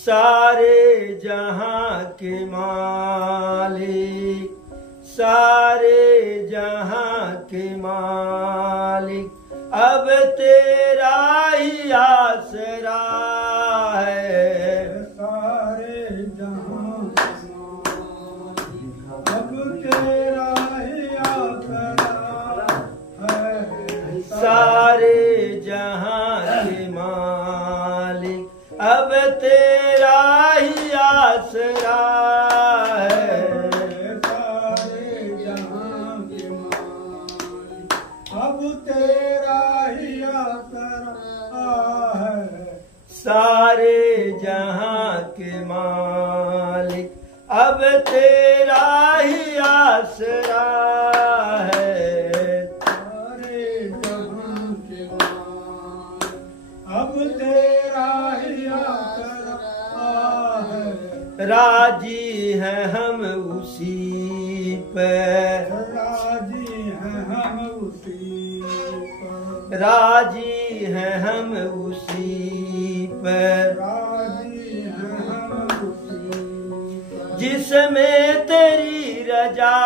सारे जहां के मालिक, सारे जहां के मालिक, अब तेरा ही आसरा है। सारे जहां के मालिक, अब तेरा ही आसरा है। सारे जहां के मालिक, अब तेरा ही आसरा है। सारे जहां के मालिक, अब तेरा ही आसरा है। सारे जहां के मालिक, अब तेरा ही आसरा है। सारे जहां के मालिक, अब तेरा ही आसरा है। राजी है हम उसी पे, राजी हैं हम उसी पर, राजी है हम उसी पर, राजी हैं हम उसी पर, जिसमें तेरी रजा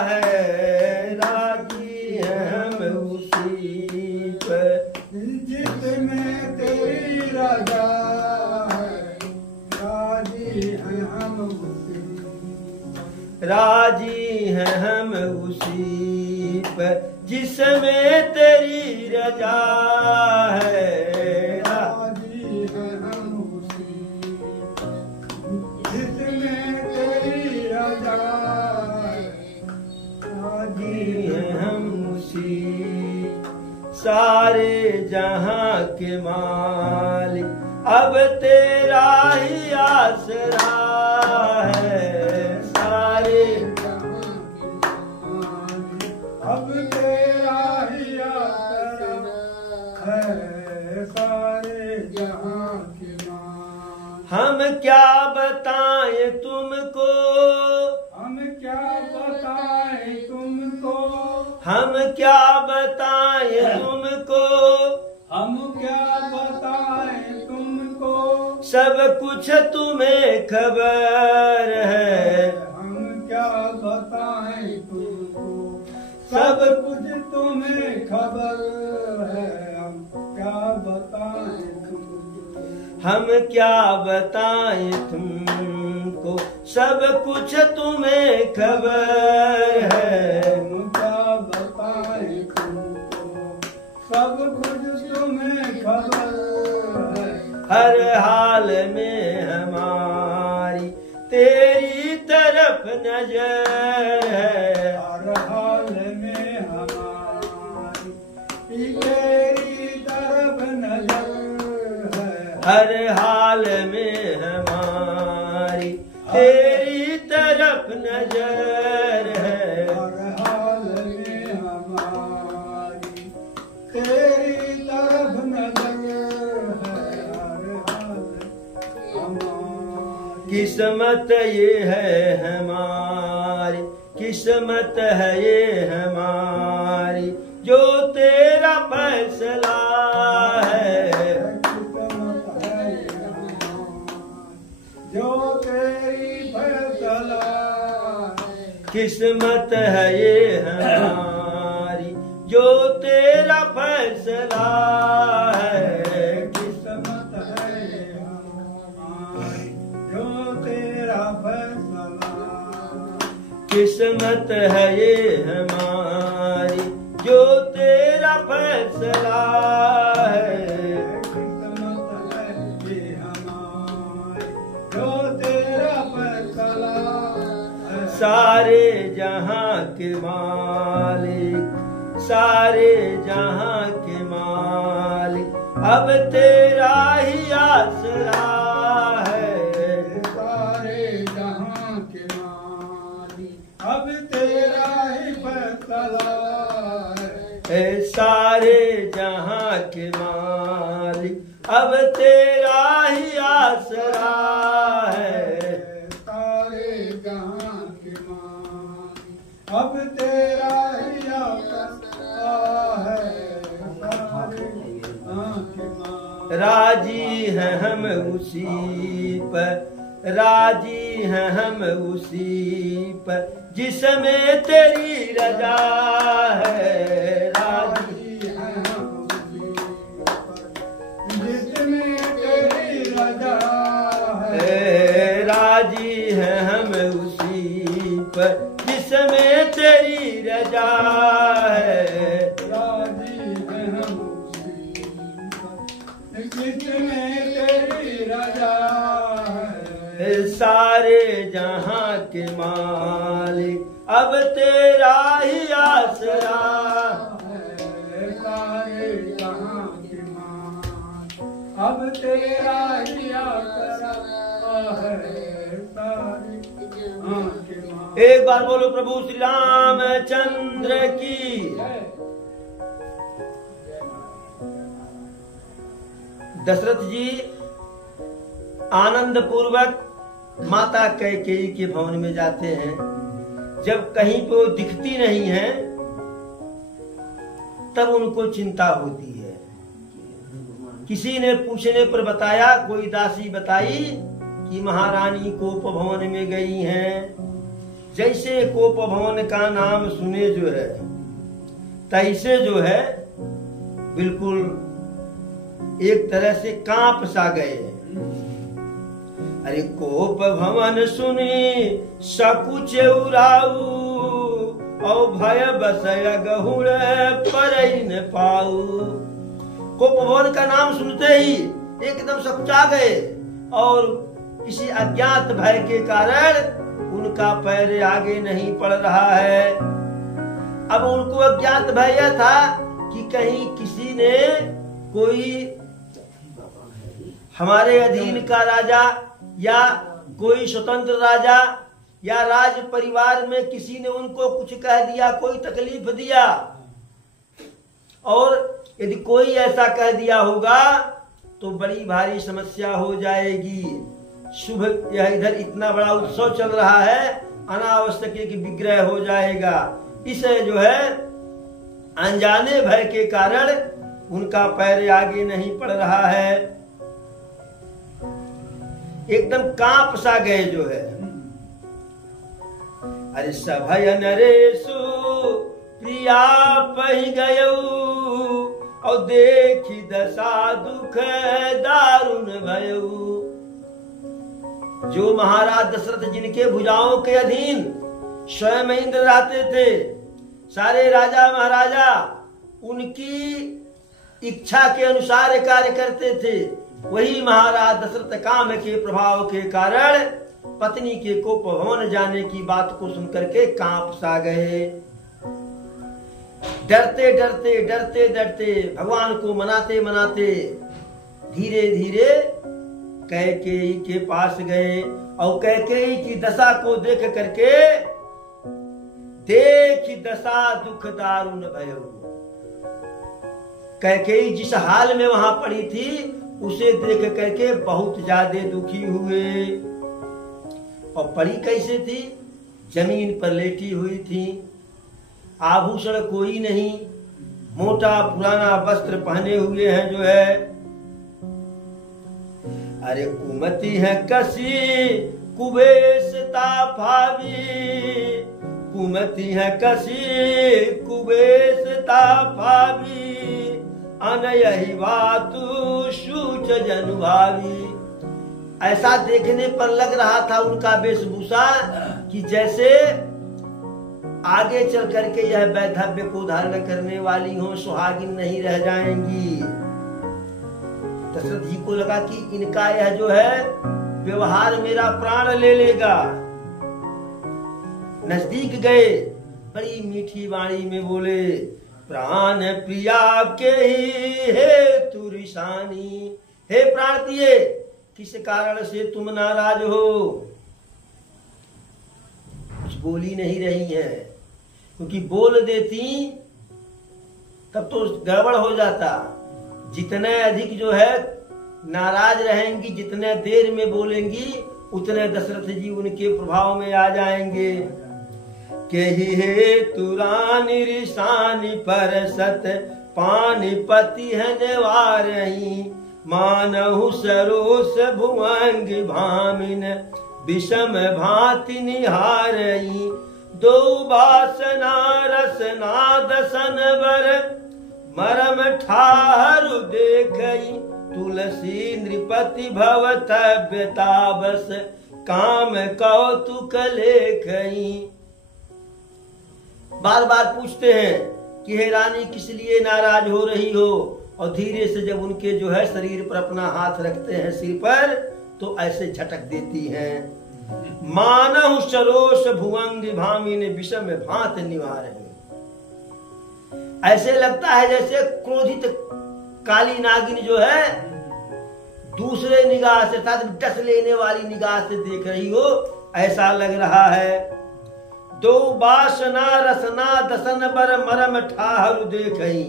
है। राजी है हम उसी पर, जिसमें तेरी रजा है। राजी हैं हम उसी पर, राजी है हम उसी पर, जिसमें तेरी रजा है। राजी हैं हम उसी पर, जिसमें तेरी रजा है। राजी है हम उसी। सारे जहां के मालिक, अब तेरा ही आसरा है। सारे अब तेरा ही आसरा है। सारे जहां के मालिक, हम क्या बताएं तुमको, हम क्या बताएं तुमको, हम क्या बताएं तुमको, हम क्या बताएं तुमको, सब कुछ तुम्हें खबर है। हम क्या बताएं तुमको, सब कुछ तुम्हें खबर है। हम क्या बताएं तुमको, हम क्या बताएं तुमको, सब कुछ तुम्हें खबर है। हम क्या बताएं तुमको, सब कुछ तुम्हें खबर है। हर हाल में हमारी तेरी तरफ नजर है। हर हाल में हमारी तेरी तरफ नजर है। हर हाल में हमारी तेरी तरफ नजर है। हर हाल में हमारी तेरी तरफ नजर है। हर हाल हमारी किस्मत ये है हमारी, किस्मत है ये हमारी, जो तेरा फैसला है। किस्मत है ये हमारी, जो तेरी फैसला है। किस्मत है ये हमारी, जो तेरा फैसला है। किस्मत है ये हमारी, जो तेरा फैसला। किस्मत है ये हमारी, जो तेरा फैसला है। किस्मत है ये हमारी, जो तेरा फैसला है। सारे जहां के मालिक, सारे जहां के मालिक, अब तेरा ही आसरा है। सारे जहां के मालिक, अब तेरा ही फैसला है। सारे जहां के मालिक, अब तेरा ही आसरा है। सारे जहां के मालिक, अब तेरा ही आसरा है। सारे जहां के मालिक, राजी हैं हम उसी पर, राजी हैं हम उसी पर जिसमें तेरी रजा है। राजी हैं हम उसी पर जिसमें तेरी रजा है। राजी हैं हम उसी पर जिसमें तेरी रजा है। राजी हैं हम उसी पर जिसमें तेरी रजा है। सारे जहां के मालिक अब तेरा ही आसरा है। सारे जहां के मालिक अब तेरा ही आसरा है। सारे जहां के मालिक। एक बार बोलो प्रभु श्री रामचंद्र की। दशरथ जी आनंद पूर्वक माता कैकेयी के भवन में जाते हैं। जब कहीं पे वो दिखती नहीं है तब उनको चिंता होती है। किसी ने पूछने पर बताया, कोई दासी बताई कि महारानी कोप भवन में गई हैं। जैसे कोप भवन का नाम सुने जो है तैसे जो है बिल्कुल एक तरह से कांप सा गए। अरे कोप भवन सुनी सकुच उराऊ और भय बसय गहुड़ पर न पाऊ। कोप भवन का नाम सुनते ही एकदम सकुचा गए और किसी अज्ञात भय के कारण उनका पैर आगे नहीं पड़ रहा है। अब उनको अज्ञात भय यह था कि कहीं किसी ने कोई हमारे अधीन का राजा या कोई स्वतंत्र राजा या राज परिवार में किसी ने उनको कुछ कह दिया, कोई तकलीफ दिया, और यदि कोई ऐसा कह दिया होगा तो बड़ी भारी समस्या हो जाएगी। शुभ यह इधर इतना बड़ा उत्सव चल रहा है, अनावश्यक कि विग्रह हो जाएगा। इसे जो है अनजाने भय के कारण उनका पैर आगे नहीं पड़ रहा है। एकदम कांप सा गए जो है। अरे सभय नरेशु प्रिया पही गयऊ और देखी दशा दुख दारुण भयऊ। जो महाराज दशरथ जिनके भुजाओं के अधीन स्वयं इंद्र रहते थे, सारे राजा महाराजा उनकी इच्छा के अनुसार कार्य करते थे, वही महाराज दशरथ काम के प्रभाव के कारण पत्नी के कोप भवन जाने की बात को सुनकर के कांप सा गए। डरते डरते डरते डरते भगवान को मनाते मनाते धीरे धीरे कैकेयी के पास गए और कैकेयी की दशा को देख करके देखी दशा दुख दारुण भयऊ। कैकेयी जिस हाल में वहां पड़ी थी उसे देख करके बहुत ज्यादा दुखी हुए। और पड़ी कैसे थी? जमीन पर लेटी हुई थी, आभूषण कोई नहीं, मोटा पुराना वस्त्र पहने हुए हैं जो है। अरे कुमति है कसी कुबेशता भावी, कुमति है कसी कुबेशता भावी, अन यही बात सूच जन भावी। ऐसा देखने पर लग रहा था उनका वेशभूषा कि जैसे आगे चल करके यह वैधव्य को धारण करने वाली हो, सुहागिन नहीं रह जाएंगी। दशरथ जी को लगा कि इनका यह जो है व्यवहार मेरा प्राण ले लेगा। नजदीक गए, बड़ी मीठी वाणी में बोले, प्राण प्रिया के ही हे तू रिसानी। हे प्राण प्रिय, किस कारण से तुम नाराज हो? कुछ बोली नहीं रही है, क्योंकि बोल देती तब तो गड़बड़ हो जाता। जितने अधिक जो है नाराज रहेंगी, जितने देर में बोलेंगी, उतने दशरथ जी उनके प्रभाव में आ जाएंगे। के ही हे तुरानी रिसानी पर सत पानीपति है नेवारही, मानहु सरोस भुवंग भामिन विषम भांति निहारई। दो बासना रसना दसन बर मरम ठाहरु देखई। तुलसी नृपति भवतव्यता बस काम कौतुक लेखई। बार बार पूछते हैं कि हे रानी किस लिए नाराज हो रही हो, और धीरे से जब उनके जो है शरीर पर अपना हाथ रखते हैं सिर पर, तो ऐसे झटक देती हैं। मानहु सरोष भुवंग भामिन विषम भांत निवारहि। ऐसे लगता है जैसे क्रोधित काली नागिन जो है दूसरे निगाह से अर्थात डस लेने वाली निगाह से देख रही हो, ऐसा लग रहा है। दो बासना रसना दसन बर मरम ठाहरु देखई।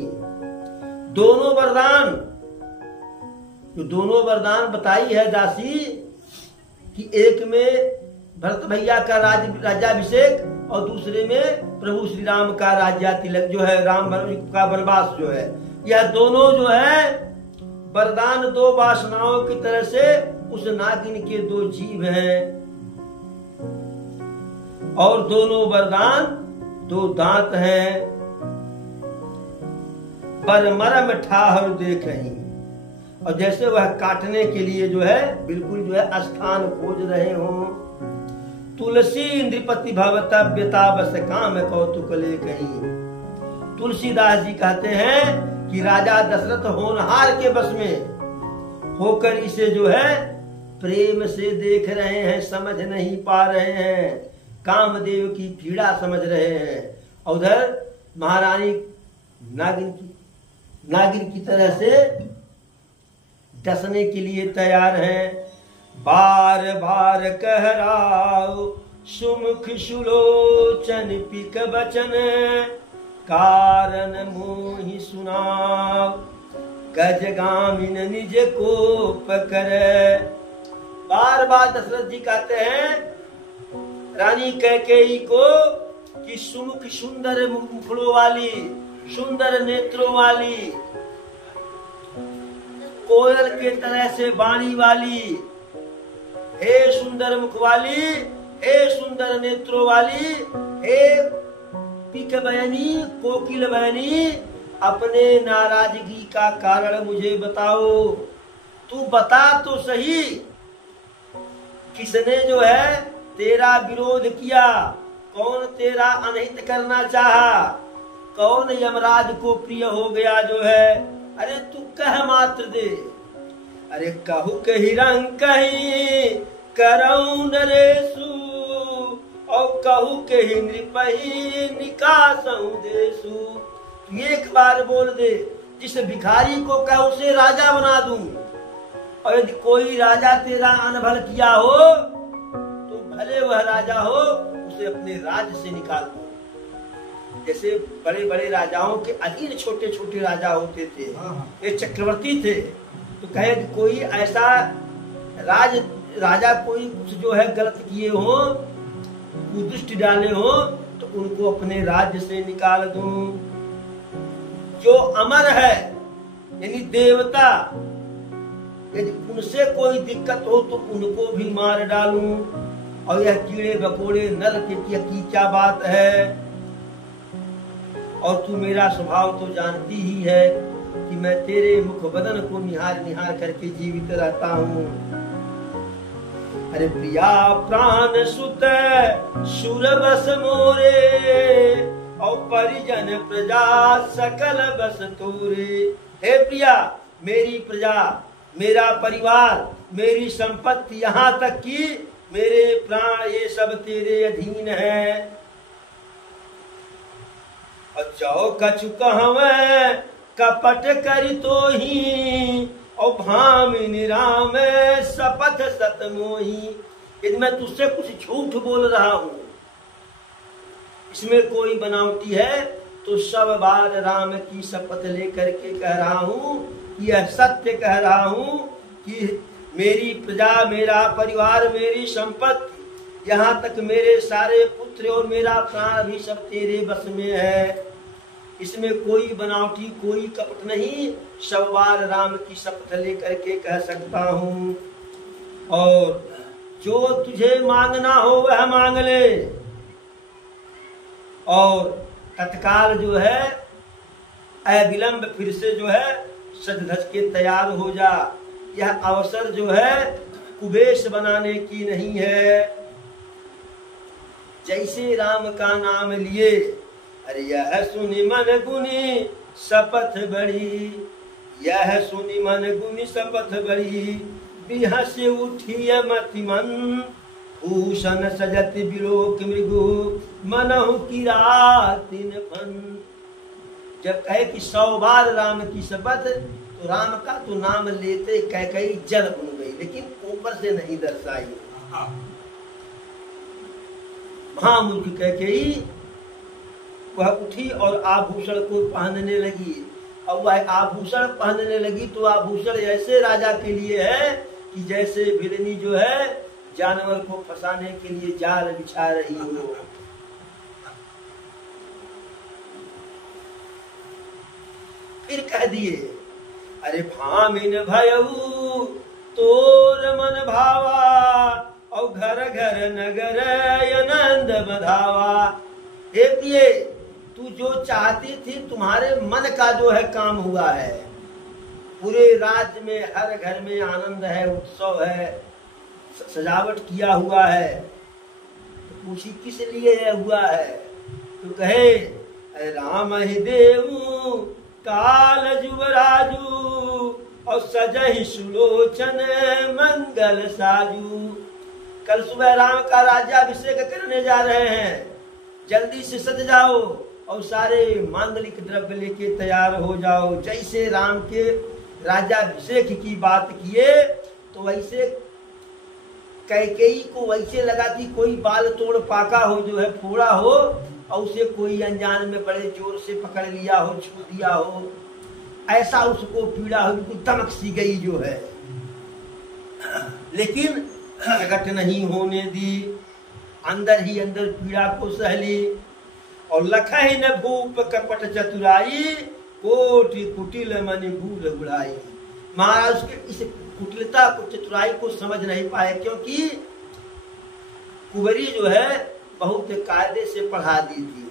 दोनों वरदान बताई है दासी कि एक में भरत भैया का राज्याभिषेक और दूसरे में प्रभु श्री राम का राज्या तिलक जो है, राम का वनवास जो है। यह दोनों जो है वरदान दो वासनाओं की तरह से उस नागिन के दो जीव हैं, और दोनों वरदान दो दांत हैं। पर मरम ठाहर देखही, और जैसे वह काटने के लिए जो है बिल्कुल जो है स्थान खोज रहे हों। तुलसी नृपति भवतव्यता बस काम कौतुक लेखही। तुलसीदास जी कहते हैं कि राजा दशरथ होनहार के बस में होकर इसे जो है प्रेम से देख रहे हैं, समझ नहीं पा रहे हैं, कामदेव की पीड़ा समझ रहे हैं। और उधर महारानी नागिन की तरह से डसने के लिए तैयार हैं। बार बार कह राव सुमुख सुलोचन पिक बचन कारण मोहि सुनाव गजगामिन निज कोप करे। बार बार दशरथ जी कहते हैं रानी कैकेयी को कि सुमुख सुंदर मुखड़ों वाली, सुंदर नेत्रों वाली, कोयल के तरह से वाणी वाली, हे सुंदर मुख वाली, हे सुंदर नेत्रों वाली, हे पिक बयनी, कोकिल बयनी, अपने नाराजगी का कारण मुझे बताओ। तू बता तो सही, किसने जो है तेरा विरोध किया, कौन तेरा अनहित करना चाहा, कौन यमराज को प्रिय हो गया जो है। अरे तू कह मात्र दे। अरे कहू कही रंग कही करऊ नरेशु, और कहू कही नृपही निकासऊ देशु। एक बार बोल दे, जिस भिखारी को कह उसे राजा बना दूं, और यदि कोई राजा तेरा अनभल किया हो तो भले वह राजा हो, उसे अपने राज्य से निकाल दो। जैसे बड़े बड़े राजाओं के अधीन छोटे छोटे राजा होते थे, ये चक्रवर्ती थे, तो कहे कि कोई ऐसा राजा कोई कुछ जो है गलत किए हो, कुदृष्टि डाले हो, तो उनको अपने राज्य से निकाल दूं। जो अमर है यानी देवता, यदि उनसे कोई दिक्कत हो तो उनको भी मार डालूं। और यह कीड़े बकोड़े नर की क्या बात है। और तू मेरा स्वभाव तो जानती ही है कि मैं तेरे मुख बदन को निहार निहार करके जीवित रहता हूँ। अरे प्रिया प्राण सुत सुर बस मोरे, और परिजन प्रजा सकल बस तोरे। हे प्रिया, मेरी प्रजा, मेरा परिवार, मेरी संपत्ति, यहाँ तक कि मेरे प्राण, ये सब तेरे अधीन है। और जाओ कछु कहवे कपट करी तो ही, और भामिनी राम शपथ सत मोही। यदि मैं तुझसे कुछ झूठ बोल रहा हूँ, इसमें कोई बनावटी है, तो सब बार राम की शपथ लेकर के कह रहा हूँ कि यह सत्य कह रहा हूँ कि मेरी प्रजा, मेरा परिवार, मेरी संपत्ति, यहाँ तक मेरे सारे पुत्र और मेरा प्राण भी सब तेरे बस में है। इसमें कोई बनावटी कोई कपट नहीं। सब बार राम की शपथ लेकर के कह सकता हूँ। और जो तुझे मांगना हो वह मांग ले, और तत्काल जो है अविलंब फिर से जो है सज धज के तैयार हो जा। यह अवसर जो है कुबेश बनाने की नहीं है। जैसे राम का नाम लिए, अरे यह सुनि मन गुनी शपथ बड़ी, यह सुनि मन गुनी शपथ बड़ी, बिहस उठी मति मन, भूषण सजत बिलोक मृगु, मनहु किरातिन फन। जब कहे कि 100 बार राम की शपथ, तो राम का तो नाम लेते कैकेयी जल बन गई, लेकिन ऊपर से नहीं दर्शाई। महामूर्ख कैकेयी वह उठी और आभूषण को पहनने लगी। अब वह आभूषण पहनने लगी तो आभूषण ऐसे राजा के लिए है कि जैसे भिड़नी जो है जानवर को फंसाने के लिए जाल बिछा रही हो। फिर कह दिए, अरे भामिन भयऊ तोर मन भावा, और घर घर नगर आनंद बधावा। हे प्रिय, तू जो चाहती थी तुम्हारे मन का जो है काम हुआ है। पूरे राज्य में हर घर में आनंद है, उत्सव है, सजावट किया हुआ है। तो पूछी किस लिए यह हुआ है? तो कहे, राम ही देऊ काल जुबराजू, और सजहि सुलोचन मंगल साजू। कल सुबह राम का राज्याभिषेक करने जा रहे हैं, जल्दी से सज जाओ और सारे मांगलिक द्रव्य लेके तैयार हो जाओ। जैसे राम के राज्याभिषेक की बात किए तो वैसे कैकेयी को वैसे लगा कि कोई बाल तोड़ पाका हो, जो है फोड़ा हो, और उसे कोई अनजान में बड़े जोर से पकड़ लिया हो, छू दिया हो, ऐसा उसको पीड़ा हो, दमक सी गई जो है। लेकिन प्रकट नहीं होने दी, अंदर ही अंदर पीड़ा को सहली। और लखहि न भूप कपट चतुराई, कोटि कुटिल मनि भूल बुढ़ाई। महाराज के इस कुटिलता को, चतुराई को समझ नहीं पाए, क्योंकि कुंवरी जो है बहुत कायदे से पढ़ा दी थी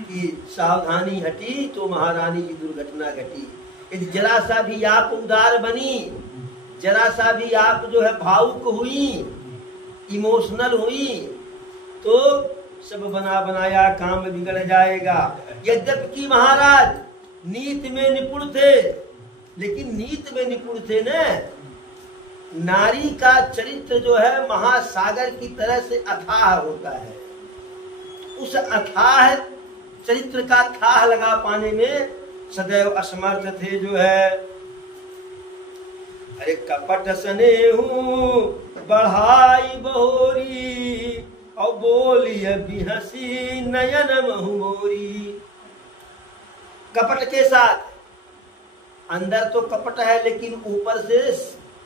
कि सावधानी हटी तो महारानी की दुर्घटना घटी। यदि जरा सा भी आप उदार बनी, जरा सा भी आप जो है भावुक हुई, इमोशनल हुई, तो सब बना बनाया काम बिगड़ जाएगा। यद्यपि महाराज नीति में निपुण थे, लेकिन नीति में निपुण थे न, नारी का चरित्र जो है महासागर की तरह से अथाह होता है। उस अथाह चरित्र का थाह लगा पाने में सदैव असमर्थ थे जो है। अरे कपट स्नेहु बढ़ाई बहोरी, और बोलिए बिहसी नयन महुमोरी। कपट के साथ, अंदर तो कपट है लेकिन ऊपर से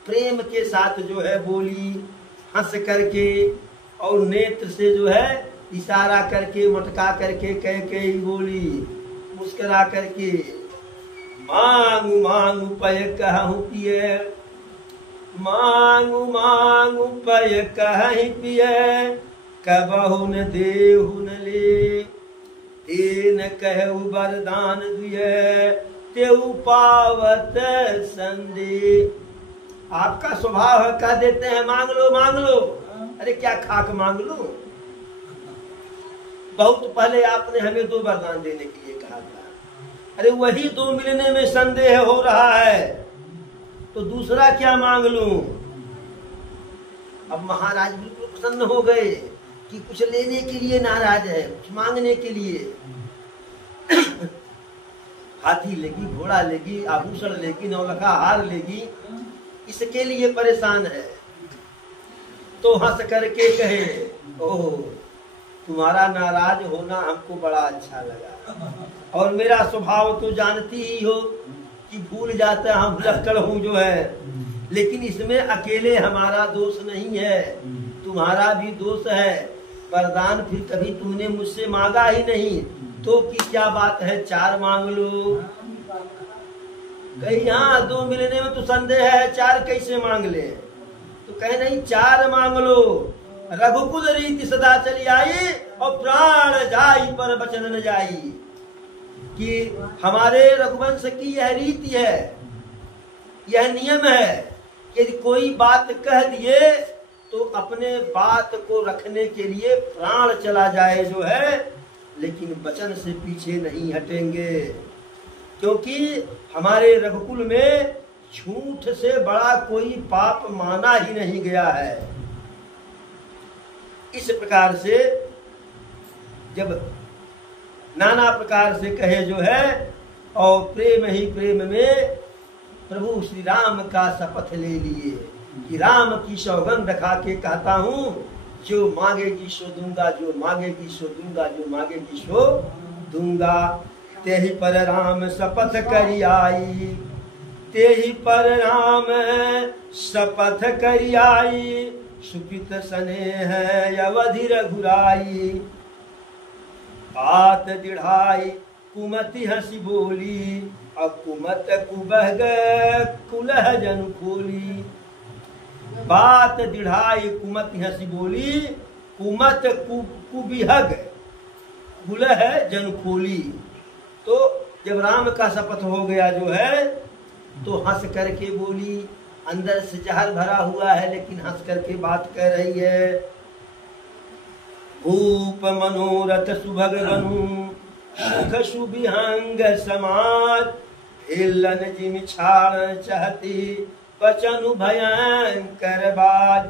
प्रेम के साथ जो है बोली, हंस करके और नेत्र से जो है इशारा करके, मटका करके कह के ही बोली, मुस्कुरा करके। मांगू मांगू पय कहूं पिए, मांगू मांगू पय कहीं पिए, कबहु न देहु न ले, न कहु वरदान दिए, तेऊ पावत संदे। आपका स्वभाव है, कह देते हैं मांग लो मांग लो। अरे क्या खाक मांग लो? बहुत पहले आपने हमें 2 वरदान देने के लिए कहा था। अरे वही 2 मिलने में संदेह हो रहा है, तो दूसरा क्या मांग लूं? अब महाराज बिल्कुल प्रसन्न हो गए कि कुछ लेने के लिए नाराज है, कुछ मांगने के लिए। हाथी लेगी, घोड़ा लेगी, आभूषण लेगी, नौलखा हार लेगी, इसके लिए परेशान है। तो हंस करके कहे, ओह तुम्हारा नाराज होना हमको बड़ा अच्छा लगा, और मेरा स्वभाव तो जानती ही हो कि भूल जाता हम भुलक्कड़ हूँ जो है, लेकिन इसमें अकेले हमारा दोष नहीं है, तुम्हारा भी दोष है। वरदान फिर कभी तुमने मुझसे मांगा ही नहीं, तो की क्या बात है 4 मांग लो। कहीं हाँ 2 मिलने में तो संदेह है, 4 कैसे मांग ले। तो कहे नहीं 4 मांग लो। रघुकुल रीति सदा चली आई, और प्राण जाई पर बचन न जाई। कि हमारे रघुवंश की यह रीति है, यह नियम है कि यदि कोई बात कह दिए तो अपने बात को रखने के लिए प्राण चला जाए जो है, लेकिन वचन से पीछे नहीं हटेंगे। क्योंकि हमारे रघुकुल में झूठ से बड़ा कोई पाप माना ही नहीं गया है। इस प्रकार से जब नाना प्रकार से कहे जो है, और प्रेम ही प्रेम में प्रभु श्री राम का शपथ ले लिए कि राम की सौगंध खा के कहता हूँ, जो मांगेगी सो दूंगा, जो मांगेगी सो दूंगा, जो मांगेगी सो दूंगा। ते ही पर राम शपथ करी आई, ते ही पर राम शपथ करी आई। सुकृत स्नेह अवधि रघुराई, बात दिढ़ाई कुमति हंसी बोली। और कुमत कुबह कुलह जन खोली। बात दिढ़ाई कुमति हंसी बोली, कुमत कुबिहग कुलह जन खोली। तो जब राम का शपथ हो गया जो है, तो हंस करके बोली। अंदर से जहर भरा हुआ है, लेकिन हंस करके बात कह रही है। भूप मनोरथ सुभग बनु, सुख सुबिहंग समाज। हिलन जिम छाड़ चाहती, बचनु भयंकर बाज।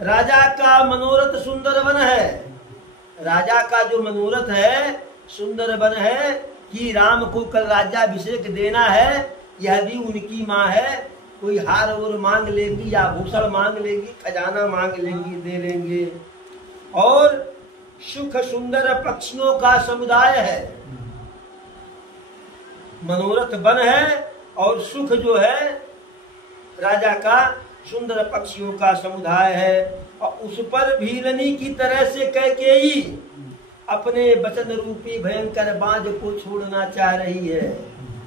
राजा का मनोरथ सुंदर वन है। राजा का जो मनोरथ है सुंदर वन है कि राम को कल राज्याभिषेक देना है। यह भी उनकी माँ है। कोई हार और मांग लेंगी, या भूषण मांग लेंगी, खजाना मांग लेंगी, दे लेंगे। और सुख सुंदर पक्षियों का समुदाय है। मनोरथ वन है, और सुख जो है राजा का सुंदर पक्षियों का समुदाय है। और उस पर भीलनी की तरह से कैकेयी अपने वचन रूपी भयंकर बांझ को छोड़ना चाह रही है।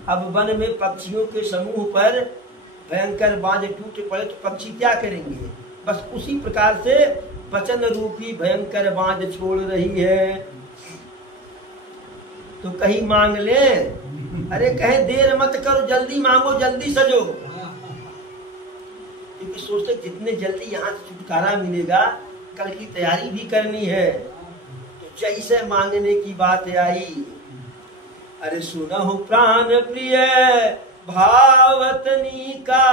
अब वन में पक्षियों के समूह पर भयंकर बांझ टूट पड़े तो पक्षी क्या करेंगे। बस उसी प्रकार से वचन रूपी भयंकर बांझ छोड़ रही है। तो कहीं मांग ले, अरे कहे देर मत करो, जल्दी मांगो, जल्दी सजो। क्योंकि सोचते जितने जल्दी यहाँ से छुटकारा मिलेगा, कल की तैयारी भी करनी है। तो जैसे मांगने की बात आई, अरे सुना हो प्राण प्रिय भावतनी का,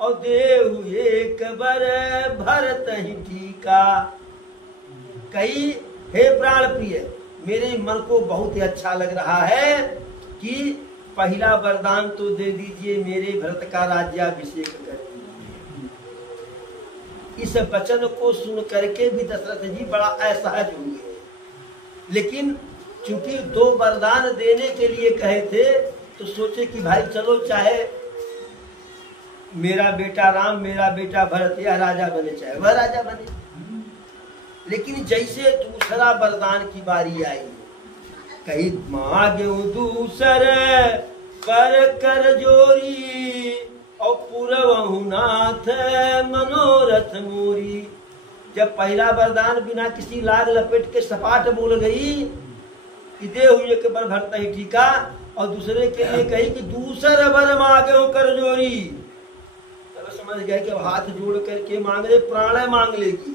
और देहु एक बर भरत ही टीका। कही हे प्राण प्रिय, मेरे मन को बहुत ही अच्छा लग रहा है कि पहला वरदान तो दे दीजिए, मेरे भरत का राज्याभिषेक कर दीजिए। इस वचन को सुन करके भी दशरथ जी बड़ा असहज हुए। लेकिन चूंकि 2 वरदान देने के लिए कहे थे, तो सोचे कि भाई चलो, चाहे मेरा बेटा राम, मेरा बेटा भरत या राजा बने, चाहे वह राजा बने। लेकिन जैसे दूसरा वरदान की बारी आई, कही मांगो दूसर पर कर जोरी, और पुरवहु नाथ मनोरथ मोरी। जब पहला वरदान बिना किसी लाग लपेट के सपाट बोल गई कि दे हुए के बर भरता ही ठीका, और दूसरे के लिए कही कि दूसर वर मांगो कर जोरी। तब समझ गए कि हाथ जोड़ करके मांग रहे, प्राण मांग लेगी,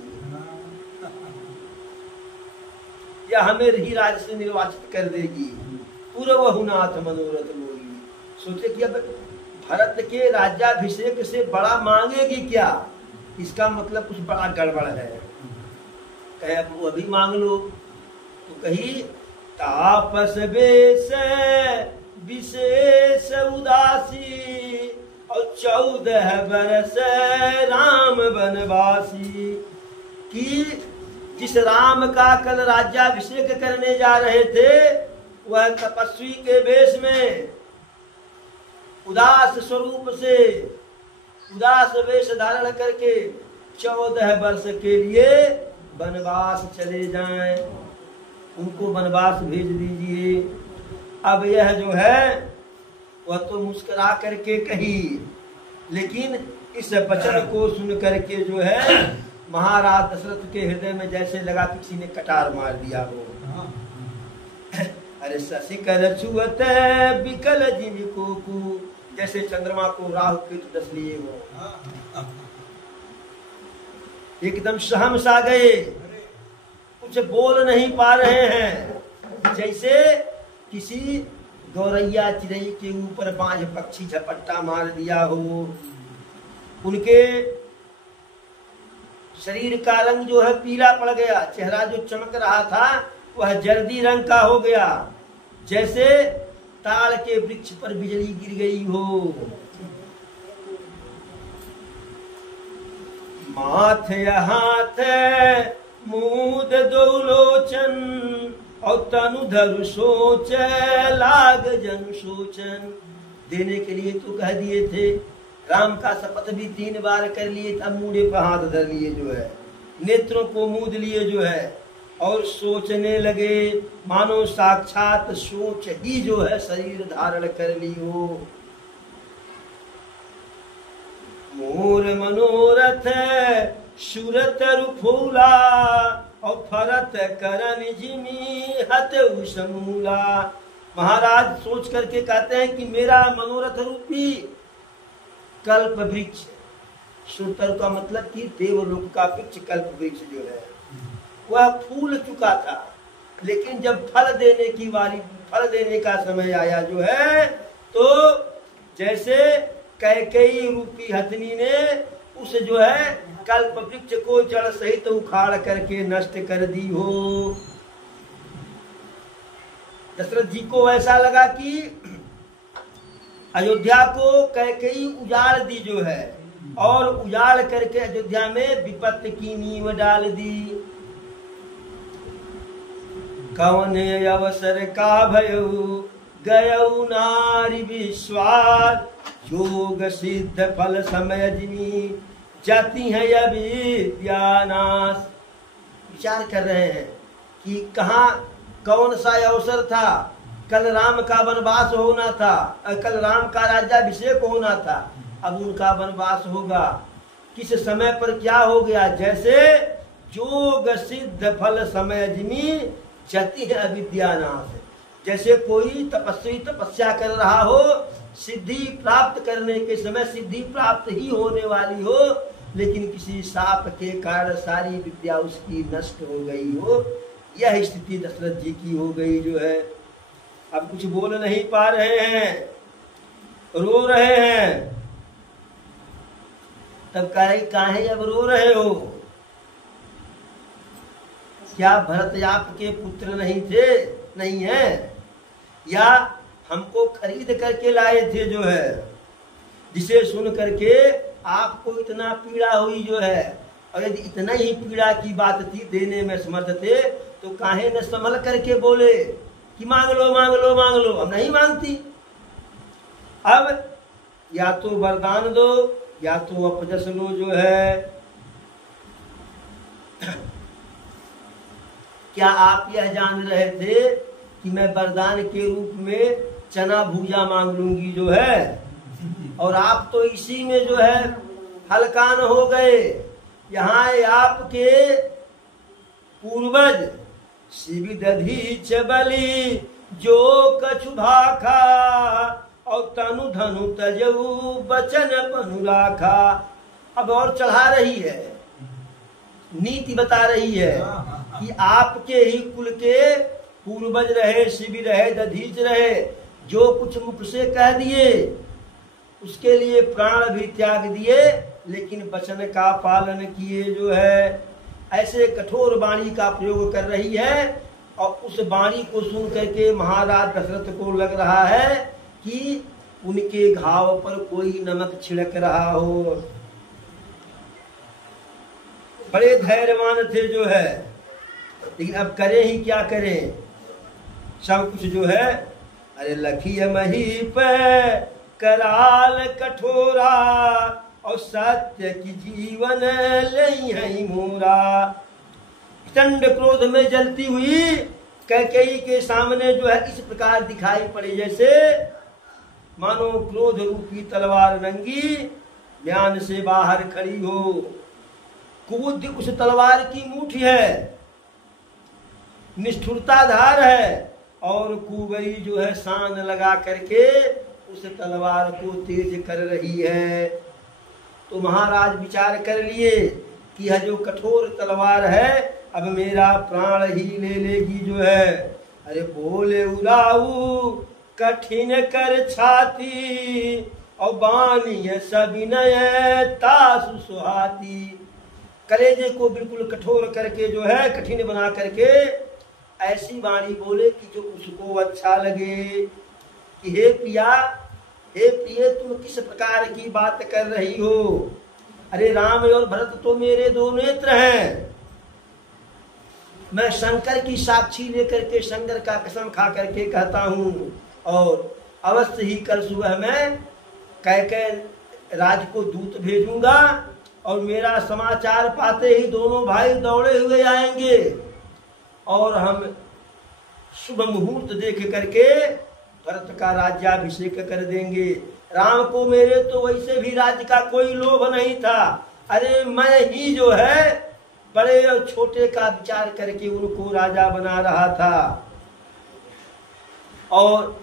या हमें ही राज से निर्वाचित कर देगी। पूर्व नाथ मनोरथ मोरी। सोचे कि अब भरत के राज्याभिषेक से बड़ा मांगेगी क्या, इसका मतलब कुछ बड़ा गड़बड़ है। कहे अब वो अभी मांग लो। तो कही तापस बेश विशेष उदासी, और 14 बरस राम वनवासी। कि जिस राम का कल राज्याभिषेक करने जा रहे थे, वह तपस्वी के वेश में उदास स्वरूप से, उदास वेश धारण करके 14 वर्ष के लिए वनवास चले जाएं, उनको वनवास भेज दीजिए। अब यह जो है वह तो मुस्कुरा करके कही, लेकिन इस वचन को सुन करके जो है महाराज दशरथ के हृदय में जैसे लगा किसी ने कटार मार दिया हो। अरे शशिकर छुअत बिकल जिन को, जैसे चंद्रमा को राहु केतु डस लिए हो। एकदम सहम सा गए, कुछ बोल नहीं पा रहे हैं, जैसे किसी गौरैया चिड़ै के ऊपर बाज पक्षी झपट्टा मार दिया हो। उनके शरीर का रंग जो है पीला पड़ गया, चेहरा जो चमक रहा था वह जर्दी रंग का हो गया, जैसे ताड़ के वृक्ष पर बिजली गिर गई हो। माथे हाथ मूद दो लोचन, और तनु धरु सोच लाग जन सोचन। देने के लिए तो कह दिए थे, राम का शपथ भी 3 बार कर लिए, अब मूढ़े पर हाथ धर लिए जो है, नेत्रों को मूद लिए जो है, और सोचने लगे मानो साक्षात सोच ही जो है शरीर धारण कर ली हो। मोर मनोरथ सुरतरु फूला, और फरत करन जिमी हत समूला। महाराज सोच करके कहते हैं कि मेरा मनोरथ रूपी कल्प वृक्ष, सुरतर का मतलब कि देवलोक का वृक्ष कल्प वृक्ष जो है वह फूल चुका था, लेकिन जब फल देने की बारी, फल देने का समय आया जो है, तो जैसे कैकेयी रूपी हथनी ने उस जो है कल्प वृक्ष को जड़ सहित उखाड़ करके नष्ट कर दी हो। दशरथ जी को ऐसा लगा कि अयोध्या को कैकेयी उजाड़ दी जो है, और उजाड़ करके अयोध्या में विपत्ति की नींव डाल दी। कौन अवसर का भयो गयऊ नारी विश्वास, योग सिद्ध फल समय जिनी जाती है अविद्यानाश। विचार कर रहे हैं कि कहाँ कौन सा अवसर था, कल राम का वनवास होना था, कल राम का राज्याभिषेक होना था, अब उनका वनवास होगा, किस समय पर क्या हो गया। जैसे योग सिद्ध फल समय जिनी जाती है अविद्यानाश, जैसे कोई तपस्वी तपस्या कर रहा हो, सिद्धि प्राप्त करने के समय सिद्धि प्राप्त ही होने वाली हो, लेकिन किसी शाप के कारण सारी विद्या उसकी नष्ट हो गई हो। यह स्थिति दशरथ जी की हो गई जो है। अब कुछ बोल नहीं पा रहे हैं, रो रहे हैं। तब कहे काहे अब रो रहे हो, क्या भरत आपके पुत्र नहीं थे, नहीं है, या हमको खरीद करके लाए थे जो है, जिसे सुन करके आपको इतना पीड़ा हुई जो है। और यदि इतना ही पीड़ा की बात थी, देने में समर्थ थे, तो काहे न संभल करके बोले कि मांग लो मांग लो मांग लो। हम नहीं मांगती। अब या तो वरदान दो या तो अपजस लो जो है। क्या आप यह जान रहे थे कि मैं वरदान के रूप में चना भूजा मांग लूंगी जो है, और आप तो इसी में जो है हलकान हो गए। यहाँ आपके पूर्वज शिविदधीच बलि जो कछु भाखा, और तनु धनु तजऊ बचन पनु राखा। अब और चढ़ा रही है, नीति बता रही है कि आपके ही कुल के पूर्वज रहे, शिवि रहे, दधीच रहे, जो कुछ मुख से कह दिए उसके लिए प्राण भी त्याग दिए, लेकिन वचन का पालन किए जो है। ऐसे कठोर वाणी का प्रयोग कर रही है, और उस वाणी को सुन करके महाराज दशरथ को लग रहा है कि उनके घाव पर कोई नमक छिड़क रहा हो। बड़े धैर्यवान थे जो है, लेकिन अब करें ही क्या करें, सब कुछ जो है। अरे लखिय महीप कराल कठोरा, और सत्य की जीवन लई है मोरा। प्रचंड क्रोध में जलती हुई कैकेयी के सामने जो है इस प्रकार दिखाई पड़ी, जैसे मानो क्रोध रूपी तलवार नंगी म्यान से बाहर खड़ी हो। कुबुद्धि उस तलवार की मूठी है, निष्ठुरता धार है, और कुबरी जो है शान लगा करके उस तलवार को तेज कर रही है। तो महाराज विचार कर लिए कि यह जो कठोर तलवार है अब मेरा प्राण ही ले लेगी जो है। अरे बोले उलाऊ कठिन कर छाती और बानी सविनय तासु सुहाती। कलेजे को बिल्कुल कठोर करके जो है कठिन बना करके ऐसी वाणी बोले कि जो उसको अच्छा लगे कि हे पिया, हे प्रिय, तुम किस प्रकार की बात कर रही हो? अरे राम और भरत तो मेरे दो नेत्र हैं। मैं शंकर की साक्षी लेकर के शंकर का कसम खा करके कहता हूं, और अवश्य ही कल सुबह मैं कैकेयी राज को दूत भेजूंगा और मेरा समाचार पाते ही दोनों भाई दौड़े हुए आएंगे और हम शुभ मुहूर्त देख करके भरत का राज्याभिषेक कर देंगे। राम को मेरे तो वैसे भी राज्य का कोई लोभ नहीं था। अरे मैं ही जो है बड़े और छोटे का विचार करके उनको राजा बना रहा था, और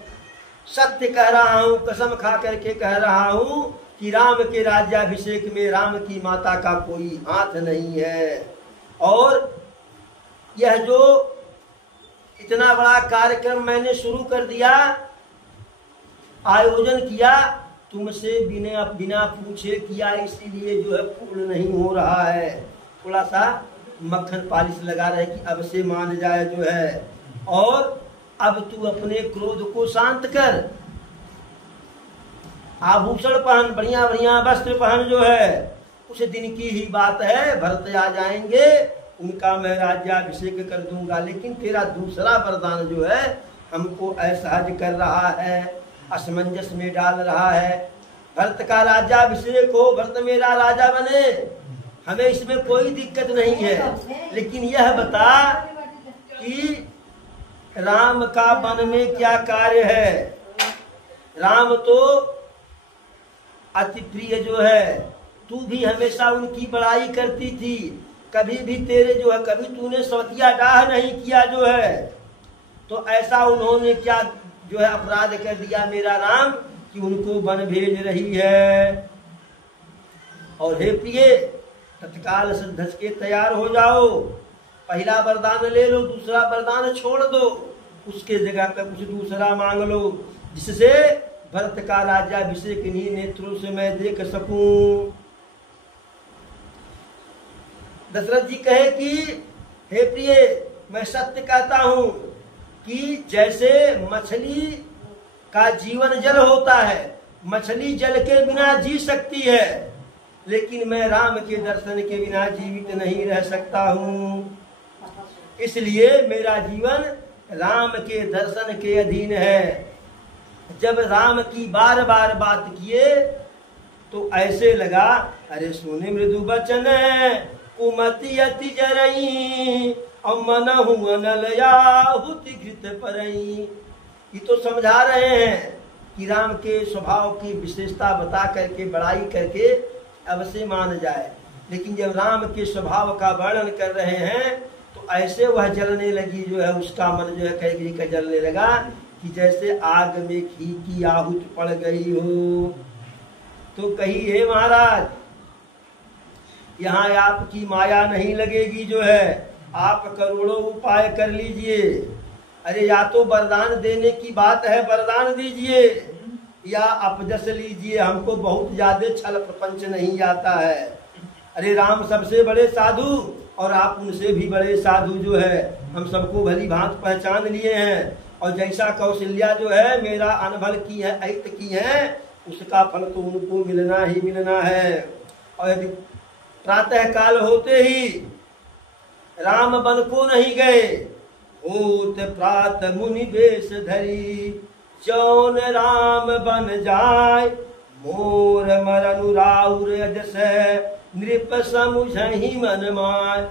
सत्य कह रहा हूं, कसम खा करके कह रहा हूं कि राम के राज्याभिषेक में राम की माता का कोई हाथ नहीं है। और यह जो इतना बड़ा कार्यक्रम मैंने शुरू कर दिया, आयोजन किया, तुमसे बिना पूछे किया, इसीलिए जो है पूर्ण नहीं हो रहा है। थोड़ा सा मक्खन पालिश लगा रहे कि अब से मान जाए जो है। और अब तू अपने क्रोध को शांत कर, आभूषण पहन, बढ़िया बढ़िया वस्त्र पहन जो है। उस दिन की ही बात है, भरत आ जाएंगे, उनका मैं राज्याभिषेक कर दूंगा। लेकिन तेरा दूसरा वरदान जो है हमको असहज कर रहा है, असमंजस में डाल रहा है। भरत का राज्याभिषेक हो, भरत मेरा राजा बने, हमें इसमें कोई दिक्कत नहीं है। लेकिन यह बता कि राम का वन में क्या कार्य है? राम तो अति प्रिय जो है, तू भी हमेशा उनकी बड़ाई करती थी, कभी भी तेरे जो है कभी तूने सवतिया डाह नहीं किया जो है। तो ऐसा उन्होंने क्या जो है अपराध कर दिया मेरा राम कि उनको वन भेज रही है। और हे प्रिय, तत्काल से धस के तैयार हो जाओ, पहला वरदान ले लो, दूसरा वरदान छोड़ दो, उसके जगह पे कुछ दूसरा मांग लो, जिससे भरत का राज्याभिषेक इन्हीं नेत्रों से मैं देख सकूं। दशरथ जी कहे कि हे प्रिय, मैं सत्य कहता हूं कि जैसे मछली का जीवन जल होता है, मछली जल के बिना जी सकती है, लेकिन मैं राम के दर्शन के बिना जीवित नहीं रह सकता हूं। इसलिए मेरा जीवन राम के दर्शन के अधीन है। जब राम की बार बार बात किए तो ऐसे लगा, अरे सुने मृदु बचन कुमति अति जरई और मनहु अनलयाहुति घृत परई। ये तो समझा रहे हैं कि राम के स्वभाव की विशेषता बता करके बड़ाई करके अवश्य मान जाए। लेकिन जब राम के स्वभाव का वर्णन कर रहे हैं तो ऐसे वह जलने लगी जो है, उसका मन जो है कहीं का जलने लगा कि जैसे आग में घी की आहुति पड़ गई हो। तो कही, हे महाराज, यहाँ आपकी माया नहीं लगेगी जो है, आप करोड़ों उपाय कर लीजिए। अरे या तो वरदान देने की बात है, वरदान दीजिए, या अपजस लीजिए, हमको बहुत ज्यादा छल प्रपंच नहीं आता है। अरे राम सबसे बड़े साधु और आप उनसे भी बड़े साधु जो है, हम सबको भली भांत पहचान लिए हैं। और जैसा कौशल्या जो है मेरा अनबल की है, ऐत की है, उसका फल तो उनको मिलना ही मिलना है। और यदि प्रातः काल होते ही राम वन को नहीं गए, होत प्रात मुनि वेश धरी, जौन राम बन जाय मोर मरनु राउर अजस, नृप समुझहि मन माय।